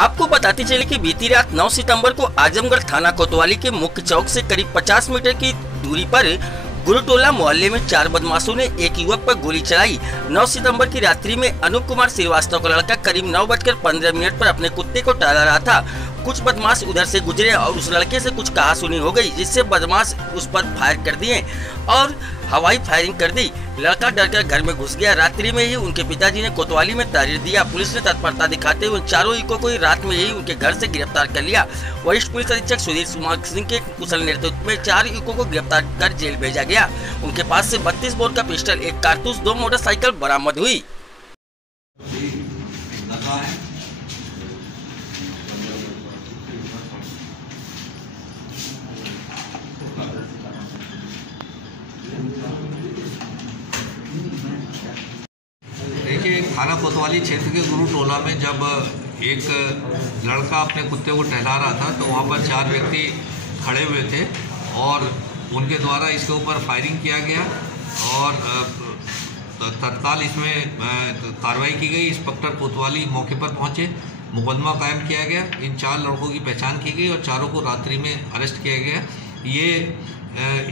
आपको बताते चले कि बीती रात 9 सितंबर को आजमगढ़ थाना कोतवाली के मुख्य चौक से करीब 50 मीटर की दूरी पर गुरुटोला मोहल्ले में 4 बदमाशों ने एक युवक पर गोली चलाई। 9 सितंबर की रात्रि में अनूप कुमार श्रीवास्तव का लड़का करीब 9:15 पर अपने कुत्ते को टहला रहा था। कुछ बदमाश उधर से गुजरे और उस लड़के से कुछ कहासुनी हो गई, जिससे बदमाश उस पर फायर कर दिए और हवाई फायरिंग कर दी। लड़का डरकर घर में घुस गया। रात्रि में ही उनके पिताजी ने कोतवाली में तहरीर दिया। पुलिस ने तत्परता दिखाते हुए चारों युवकों को रात में ही उनके घर से गिरफ्तार कर लिया। वरिष्ठ पुलिस अधीक्षक सुधीर कुमार सिंह के कुशल नेतृत्व में 4 युवकों को गिरफ्तार कर जेल भेजा गया। उनके पास से 32 बोर का पिस्टल, 1 कारतूस, 2 मोटरसाइकिल बरामद हुई। देखिए, थाना कोतवाली क्षेत्र के गुरुटोला में जब एक लड़का अपने कुत्ते को टहला रहा था तो वहाँ पर 4 व्यक्ति खड़े हुए थे और उनके द्वारा इसके ऊपर फायरिंग किया गया और तत्काल इसमें कार्रवाई की गई। इंस्पेक्टर कोतवाली मौके पर पहुँचे, मुकदमा कायम किया गया। इन 4 लड़कों की पहचान की गई और चारों को रात्रि में अरेस्ट किया गया। ये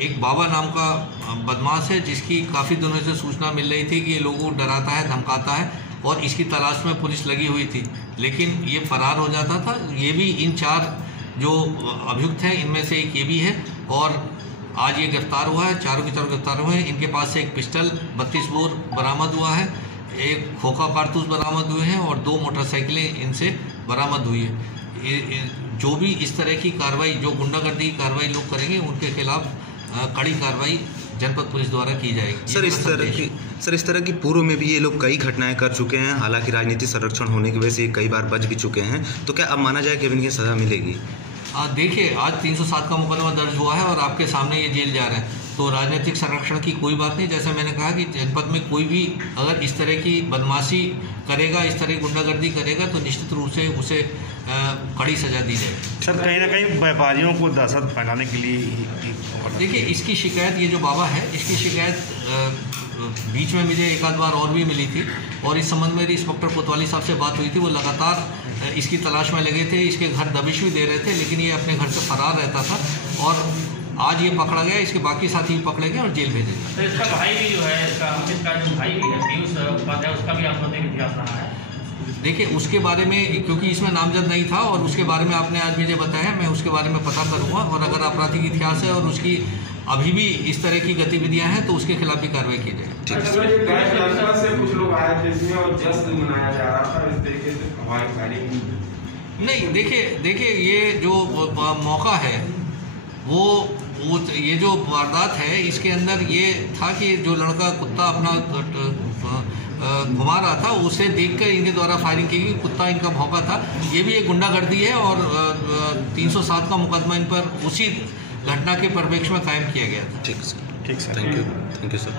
एक बाबा नाम का बदमाश है जिसकी काफ़ी दिनों से सूचना मिल रही थी कि ये लोगों को डराता है, धमकाता है और इसकी तलाश में पुलिस लगी हुई थी, लेकिन ये फरार हो जाता था। ये भी इन 4 जो अभियुक्त हैं इनमें से एक ये भी है और आज ये गिरफ्तार हुआ है। चारों की चारों गिरफ्तार हुए हैं। इनके पास से एक पिस्टल 32 बोर बरामद हुआ है, एक खोखा कारतूस बरामद हुए हैं और 2 मोटरसाइकिलें इनसे बरामद हुई है। जो भी इस तरह की कार्रवाई, जो गुंडागर्दी की कार्रवाई लोग करेंगे उनके खिलाफ कड़ी कार्रवाई जनपद पुलिस द्वारा की जाएगी। सर इस तरह की पूर्व में भी ये लोग कई घटनाएं कर चुके हैं, हालांकि राजनीतिक संरक्षण होने की वजह से ये कई बार बच भी चुके हैं, तो क्या अब माना जाए कि इनकी सजा मिलेगी? देखिए, आज 307 का मुकदमा दर्ज हुआ है और आपके सामने ये जेल जा रहे हैं, तो राजनीतिक संरक्षण की कोई बात नहीं। जैसे मैंने कहा कि जनपद में कोई भी अगर इस तरह की बदमाशी करेगा, इस तरह की गुंडागर्दी करेगा तो निश्चित रूप से उसे कड़ी सजा दी जाएगी। सर, कहीं ना कहीं व्यापारियों को दहशत फैलाने के लिए देखिए, इसकी शिकायत, ये जो बाबा है इसकी शिकायत बीच में मुझे एक आध बार और भी मिली थी और इस संबंध में मेरी इंस्पेक्टर कोतवाली साहब से बात हुई थी। वो लगातार इसकी तलाश में लगे थे, इसके घर दबिश भी दे रहे थे, लेकिन ये अपने घर से फरार रहता था और आज ये पकड़ा गया। इसके बाकी साथी भी पकड़े गए और जेल भेजे गए। तो इसका भाई भी जो है, इसका अमित का जो भाई भी है पीयूष उपाध्याय, उसका भी आत्महत्या का इतिहास रहा है। देखिए, उसके बारे में क्योंकि इसमें नामजद नहीं था और उसके बारे में आपने आज मुझे बताया, मैं उसके बारे में पता करूंगा और अगर आपराधिक इतिहास है और उसकी अभी भी इस तरह की गतिविधियां हैं तो उसके खिलाफ भी कार्रवाई की जाएगी। ठीक है। कुछ लोग आए थे इसमें और जश्न मनाया जा रहा था, इस तरीके से हवाई फायरिंग नहीं। देखिए ये जो मौका है वो ये जो वारदात है इसके अंदर ये था कि जो लड़का कुत्ता अपना घुमा रहा था उसे देखकर इनके द्वारा फायरिंग की गई। कुत्ता इनका भौंका था। ये भी एक गुंडागर्दी है और 307 का मुकदमा इन पर उसी घटना के परिप्रेक्ष्य में कायम किया गया था। ठीक सर, थैंक यू सर।